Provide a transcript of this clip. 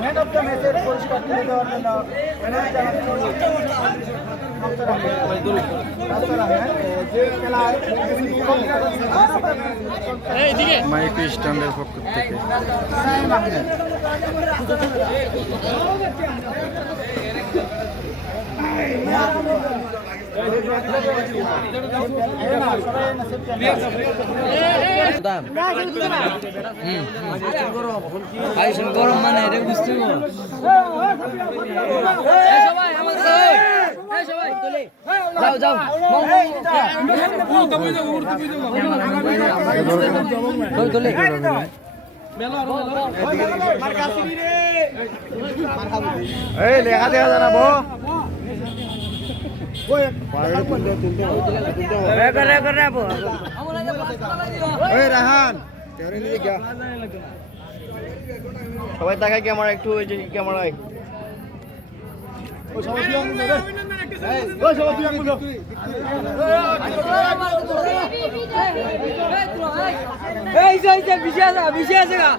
man of the ম্যাচের পুরস্কার তুলে দেওয়ার জন্য অনুরোধ জানাচ্ছি মাইক স্ট্যান্ডের পক্ষ থেকে গরম মানে এটা বুঝতে যাও যাও লেখা দেখা জানাবো রাহান সবাই তাকায় ক্যামেরা একটু ওই যে ক্যামেরা বিশে আছে গা